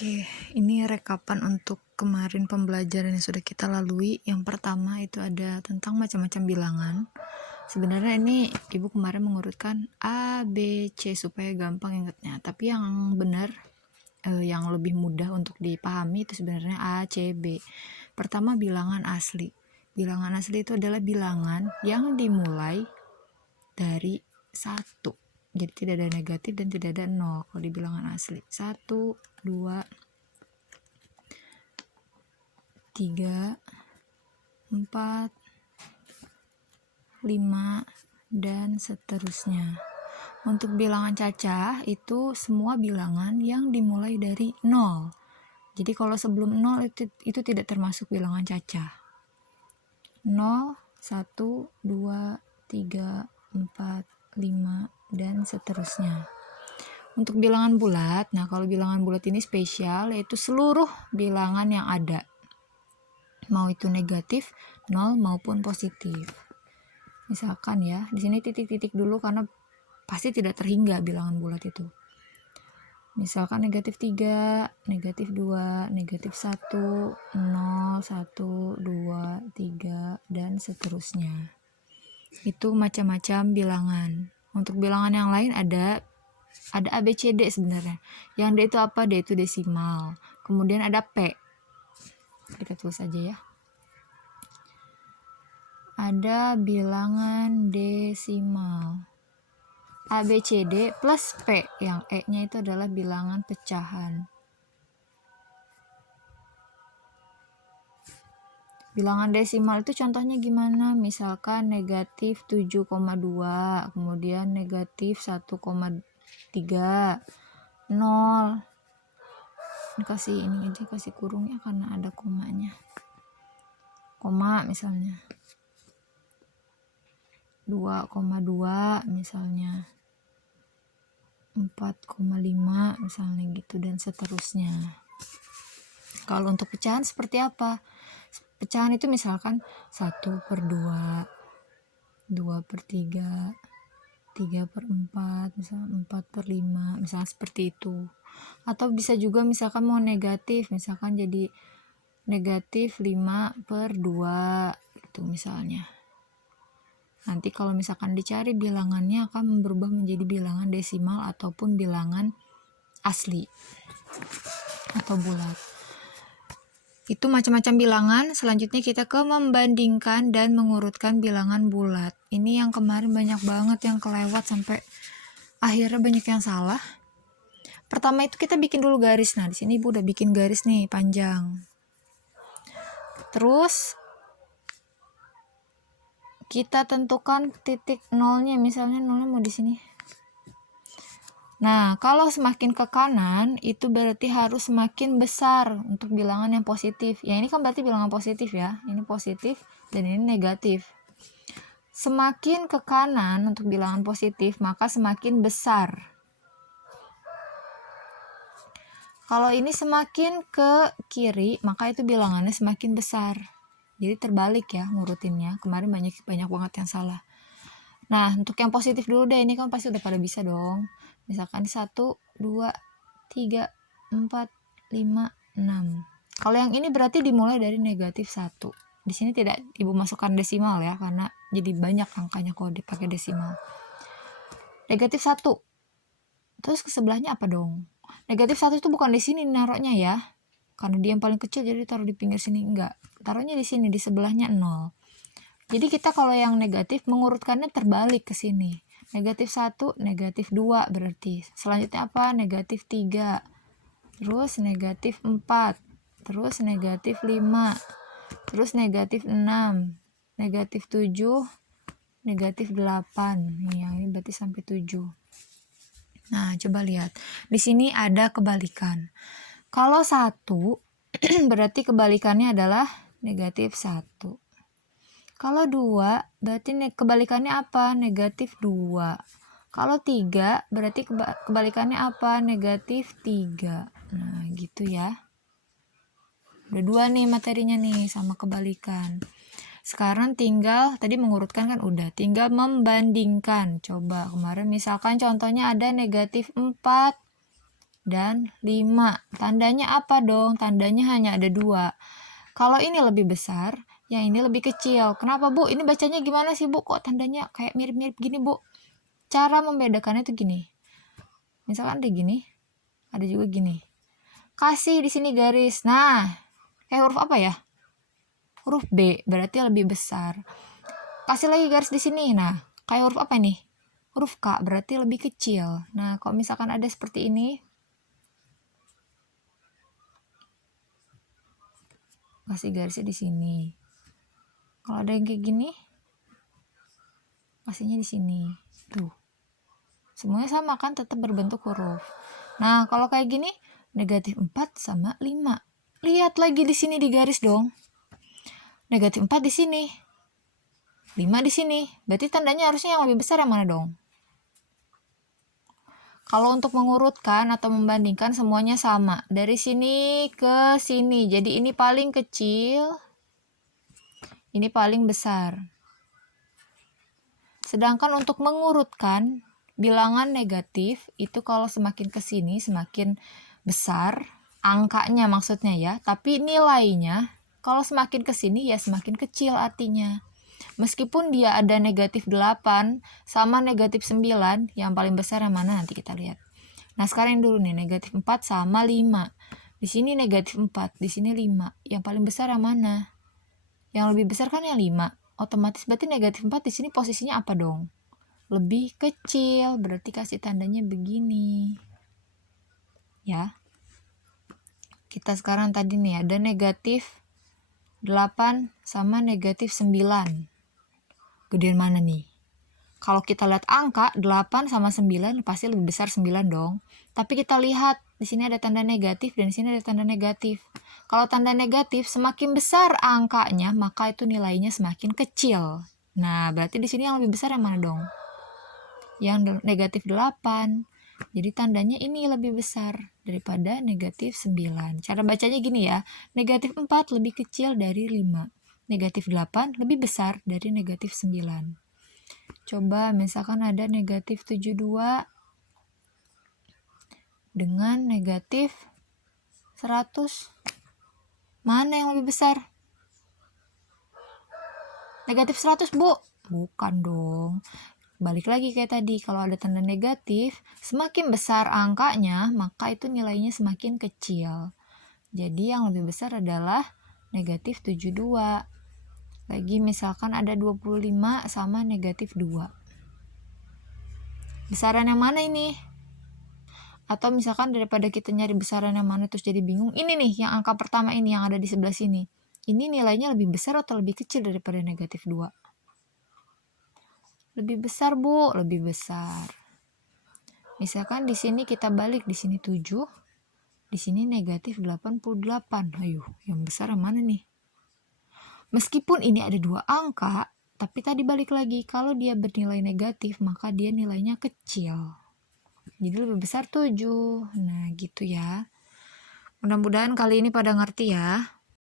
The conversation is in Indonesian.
Oke, ini rekapan untuk kemarin pembelajaran yang sudah kita lalui. Yang pertama itu ada tentang macam-macam bilangan. Sebenarnya ini ibu kemarin mengurutkan A, B, C supaya gampang ingatnya. Tapi yang benar, yang lebih mudah untuk dipahami itu sebenarnya A, C, B. Pertama bilangan asli. Bilangan asli itu adalah bilangan yang dimulai dari 1. Jadi tidak ada negatif dan tidak ada 0 kalau di bilangan asli. 1, 2, 3, 4, 5, dan seterusnya. Untuk bilangan cacah itu semua bilangan yang dimulai dari 0. Jadi kalau sebelum 0 itu tidak termasuk bilangan cacah. 0, 1, 2, 3, 4, 5, dan seterusnya. Untuk bilangan bulat, nah kalau bilangan bulat ini spesial, yaitu seluruh bilangan yang ada. Mau itu negatif, 0 maupun positif. Misalkan ya, di sini titik-titik dulu karena pasti tidak terhingga bilangan bulat itu. Misalkan negatif 3, negatif 2, negatif 1, 0, 1, 2, 3, dan seterusnya. Itu macam-macam bilangan. Untuk bilangan yang lain ada A, B, C, D sebenarnya. Yang D itu apa? D itu desimal. Kemudian ada P. Kita tulis aja ya. Ada bilangan desimal. A, B, C, D plus P. Yang E-nya itu adalah bilangan pecahan. Bilangan desimal itu contohnya gimana? Misalkan negatif 7,2, kemudian negatif 1,3, 0. Ini kasih ini aja, kasih kurungnya karena ada komanya. Koma misalnya. 2,2 misalnya. 4,5 misalnya gitu, dan seterusnya. Kalau untuk pecahan seperti apa? Pecahan itu misalkan 1/2, 2/3, 3/4, misalnya 4/5, misalnya seperti itu. Atau bisa juga misalkan mau negatif, misalkan jadi negatif 5/2 itu misalnya. Nanti kalau misalkan dicari bilangannya akan berubah menjadi bilangan desimal ataupun bilangan asli atau bulat. Itu macam-macam bilangan. Selanjutnya kita ke membandingkan dan mengurutkan bilangan bulat. Ini yang kemarin banyak banget yang kelewat sampai akhirnya banyak yang salah. Pertama itu kita bikin dulu garis. Nah, di sini Ibu udah bikin garis nih panjang. Terus kita tentukan titik nolnya, misalnya nolnya mau di sini. Nah, kalau semakin ke kanan itu berarti harus semakin besar untuk bilangan yang positif. Ya ini kan berarti bilangan positif ya. Ini positif dan ini negatif. Semakin ke kanan untuk bilangan positif maka semakin besar. Kalau ini semakin ke kiri maka itu bilangannya semakin besar. Jadi terbalik ya ngurutinnya. Kemarin banyak banget yang salah. Nah, untuk yang positif dulu deh, ini kan pasti udah pada bisa dong. Misalkan 1, 2, 3, 4, 5, 6. Kalau yang ini berarti dimulai dari negatif 1. Di sini tidak Ibu masukkan desimal ya, karena jadi banyak angkanya kalau dipakai desimal. Negatif 1. Terus ke sebelahnya apa dong? Negatif 1 itu bukan di sini naruhnya ya. Karena dia yang paling kecil jadi taruh di pinggir sini, enggak. Taruhnya di sini, di sebelahnya 0. Jadi kita kalau yang negatif mengurutkannya terbalik ke sini. Negatif 1, negatif 2 berarti. Selanjutnya apa? Negatif 3. Terus negatif 4. Terus negatif 5. Terus negatif 6. Negatif 7. Negatif 8. Ini berarti sampai 7. Nah, coba lihat. Di sini ada kebalikan. Kalau 1 berarti kebalikannya adalah negatif 1. Kalau 2 berarti kebalikannya apa? Negatif 2. Kalau 3 berarti kebalikannya apa? Negatif 3. Nah gitu ya. Udah 2 nih materinya nih sama kebalikan. Sekarang tinggal, tadi mengurutkan kan udah, tinggal membandingkan. Coba kemarin misalkan contohnya ada negatif 4 dan 5. Tandanya apa dong? Tandanya hanya ada 2. Kalau ini lebih besar, yang ini lebih kecil. Kenapa, Bu? Ini bacanya gimana sih, Bu? Kok tandanya kayak mirip-mirip gini, Bu? Cara membedakannya tuh gini. Misalkan ada gini, ada juga gini. Kasih di sini garis. Nah, kayak huruf apa ya? Huruf B, berarti lebih besar. Kasih lagi garis di sini. Nah, kayak huruf apa nih? Huruf K, berarti lebih kecil. Nah, kalau misalkan ada seperti ini, kasih garisnya di sini. Kalau ada yang kayak gini, kasihnya di sini. Tuh. Semuanya sama kan, tetap berbentuk huruf. Nah, kalau kayak gini, negatif 4 sama 5. Lihat lagi di sini di garis dong. Negatif 4 di sini. 5 di sini. Berarti tandanya harusnya yang lebih besar yang mana dong? Kalau untuk mengurutkan atau membandingkan semuanya sama. Dari sini ke sini. Jadi ini paling kecil. Ini paling besar. Sedangkan untuk mengurutkan bilangan negatif itu kalau semakin ke sini semakin besar. Angkanya maksudnya ya. Tapi nilainya kalau semakin ke sini ya semakin kecil artinya. Meskipun dia ada negatif 8 sama negatif 9, yang paling besar yang mana nanti kita lihat. Nah, sekarang yang dulu nih, negatif 4 sama 5. Di sini negatif 4, di sini 5. Yang paling besar yang mana? Yang lebih besar kan yang 5. Otomatis berarti negatif 4 di sini posisinya apa dong? Lebih kecil, berarti kasih tandanya begini. Ya. Kita sekarang tadi nih ada negatif 8 sama negatif 9. Gedean mana nih? Kalau kita lihat angka 8 sama 9 pasti lebih besar 9 dong. Tapi kita lihat di sini ada tanda negatif dan di sini ada tanda negatif. Kalau tanda negatif semakin besar angkanya maka itu nilainya semakin kecil. Nah, berarti di sini yang lebih besar yang mana dong? Yang negatif 8. Jadi tandanya ini lebih besar daripada negatif 9. Cara bacanya gini ya. Negatif 4 lebih kecil dari 5. Negatif 8 lebih besar dari negatif 9. Coba misalkan ada negatif 72 dengan negatif 100. Mana yang lebih besar? Negatif 100, Bu. Bukan dong. Balik lagi kayak tadi, kalau ada tanda negatif, semakin besar angkanya, maka itu nilainya semakin kecil. Jadi yang lebih besar adalah negatif 72. Lagi misalkan ada 25 sama negatif 2. Besaran yang mana ini? Atau misalkan daripada kita nyari besaran yang mana terus jadi bingung, ini nih yang angka pertama ini yang ada di sebelah sini. Ini nilainya lebih besar atau lebih kecil daripada negatif 2? Lebih besar, Bu, lebih besar. Misalkan di sini kita balik, di sini 7, di sini negatif 88. Ayo, yang besar yang mana nih? Meskipun ini ada 2 angka, tapi tadi balik lagi, kalau dia bernilai negatif, maka dia nilainya kecil. Jadi lebih besar 7. Nah, gitu ya. Mudah-mudahan kali ini pada ngerti ya.